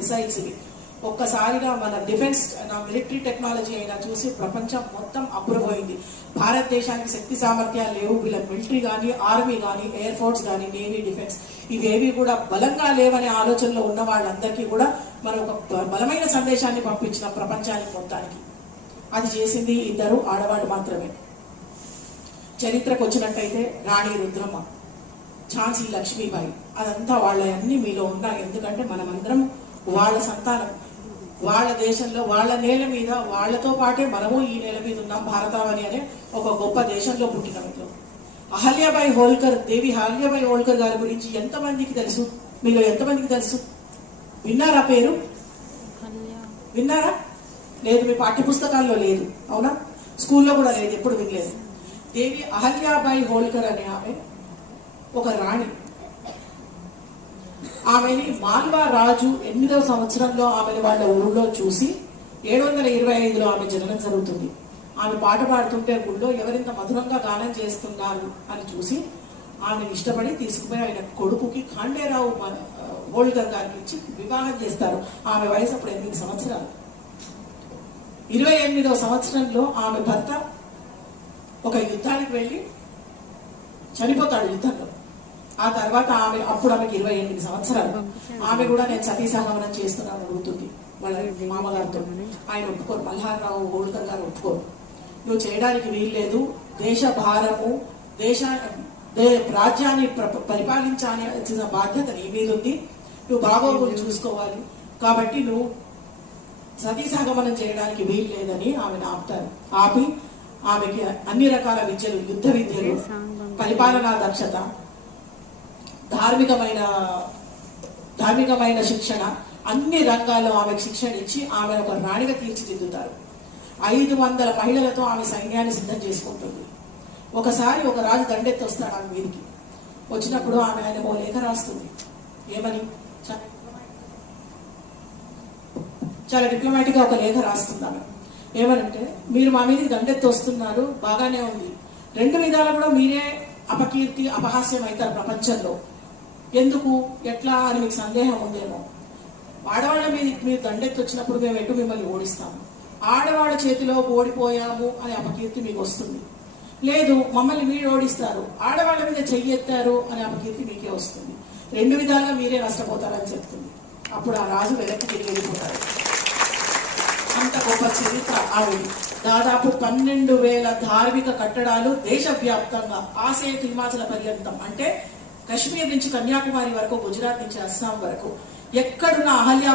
Missiles ఇవి. ఒక్కసారిగా మన డిఫెన్స్ మిలిటరీ టెక్నాలజీ అయినా చూసి ప్రపంచం మొత్తం అబ్బురపోయింది. భారతదేశానికి శక్తి సామర్థ్యాలు లేవు, వీళ్ళ మిలిటరీ కానీ, ఆర్మీ కానీ, ఎయిర్ ఫోర్స్ కానీ, నేవీ, డిఫెన్స్ ఇవేవి కూడా బలంగా లేవనే ఆలోచనలో ఉన్న వాళ్ళందరికీ కూడా మనం ఒక బలమైన సందేశాన్ని పంపించిన ప్రపంచానికి మొత్తానికి. అది చేసింది ఇద్దరు ఆడవాళ్ళు మాత్రమే. చరిత్రకు వచ్చినట్టయితే రాణి రుద్రమ్మ, ఝాన్సీ లక్ష్మీబాయి, అదంతా వాళ్ళ అన్ని మీలో ఉన్నాయి. ఎందుకంటే మనమందరం వాళ్ళ సంతానం. వాళ్ళ దేశంలో, వాళ్ళ నేల మీద, వాళ్లతో పాటే మనము ఈ నేల మీద ఉన్నాం. భారతావని అనే ఒక గొప్ప దేశంలో పుట్టిన వీళ్ళు. అహల్యాబాయి హోల్కర్, దేవి అహల్యాబాయి హోల్కర్ గారి గురించి ఎంతమందికి తెలుసు? మీలో ఎంతమందికి తెలుసు? విన్నారా పేరు? విన్నారా? లేదు, మీ పాఠ్య పుస్తకాల్లో లేదు, అవునా? స్కూల్లో కూడా లేదు, ఎప్పుడు వినలేదు. దేవి అహల్యాబాయి హోల్కర్ అనే ఆమె ఒక రాణి. ఆమెని మాల్వా రాజు 8వ సంవత్సరంలో ఆమెను వాళ్ళ ఊళ్ళో చూసి 725లో ఆమె జననం జరుగుతుంది. ఆమె పాట పాడుతుంటే గుళ్ళో ఎవరింత మధురంగా గానం చేస్తున్నారు అని చూసి ఆమెను ఇష్టపడి తీసుకుపోయి ఆయన కొడుకుకి ఖాండేరావు హోల్కర్ గారికి ఇచ్చి వివాహం చేస్తారు. ఆమె వయసు అప్పుడు 8 సంవత్సరాలు. 28వ సంవత్సరంలో ఆమె భర్త ఒక యుద్ధానికి వెళ్ళి చనిపోతాడు యుద్ధంలో. ఆ తర్వాత అప్పుడు ఆమెకి 28 సంవత్సరాలు. ఆమె కూడా నేను సతీ సహగమనం చేస్తున్నాను అడుగుతుంది వాళ్ళ మామగారితో. ఆయన ఒప్పుకోరు, మల్హార్రావు హోల్కర్ గారు ఒప్పుకోరు. నువ్వు చేయడానికి వీల్లేదు, దేశ భారము, రాజ్యాన్ని పరిపాలించాల్సిన బాధ్యత నీ మీద ఉంది, నువ్వు బాగోగులు చూసుకోవాలి, కాబట్టి నువ్వు సతీ సహగమనం చేయడానికి వీలు లేదని ఆమెను ఆపుతారు. ఆపి ఆమెకి అన్ని రకాల విద్యలు, యుద్ధ విద్యలు, పరిపాలనా దక్షత, ధార్మికమైన శిక్షణ, అన్ని రంగాల్లో ఆమెకు శిక్షణ ఇచ్చి ఆమెను ఒక రాణిగా తీర్చిదిద్దుతారు. 500 మహిళలతో ఆమె సైన్యాన్ని సిద్ధం చేసుకుంటుంది. ఒకసారి ఒక రాజు దండెత్తి వస్తాడు ఆమె మీదికి. వచ్చినప్పుడు ఆమె ఆయన ఓ లేఖ రాస్తుంది. ఏమని? చాలా డిప్లొమాటిక్ గా ఒక లేఖ రాస్తుంది ఆమె. ఏమనంటే, మీరు మా మీదకి దండెత్తి వస్తున్నారు, బాగానే ఉంది, 2 విధాలు కూడా మీరే అపకీర్తి, అపహాస్యం అవుతారు ప్రపంచంలో. ఎందుకు, ఎట్లా అని మీకు సందేహం ఉందేమో. ఆడవాళ్ళ మీద మీరు దండెత్తి వచ్చినప్పుడు మేము ఎటు మిమ్మల్ని ఓడిస్తాము. ఆడవాళ్ళ చేతిలో ఓడిపోయాము అనే అపకీర్తి మీకు వస్తుంది. లేదు, మమ్మల్ని మీరు ఓడిస్తారు, ఆడవాళ్ళ మీద చెయ్యెత్తారు అనే అపకీర్తి మీకే వస్తుంది. 2 విధాలుగా మీరే నష్టపోతారని చెప్తుంది. అప్పుడు ఆ రాజు వెనక్కి తిరిగి వెళ్ళిపోతారు. అంత గొప్ప చరిత్ర ఆవిడ. దాదాపు 12,000 ధార్మిక కట్టడాలు దేశవ్యాప్తంగా, ఆసేతు హిమాచల పర్యంతం, అంటే కశ్మీర్ నుంచి కన్యాకుమారి వరకు, గుజరాత్ నుంచి అస్సాం వరకు ఎక్కడున్న అహల్యా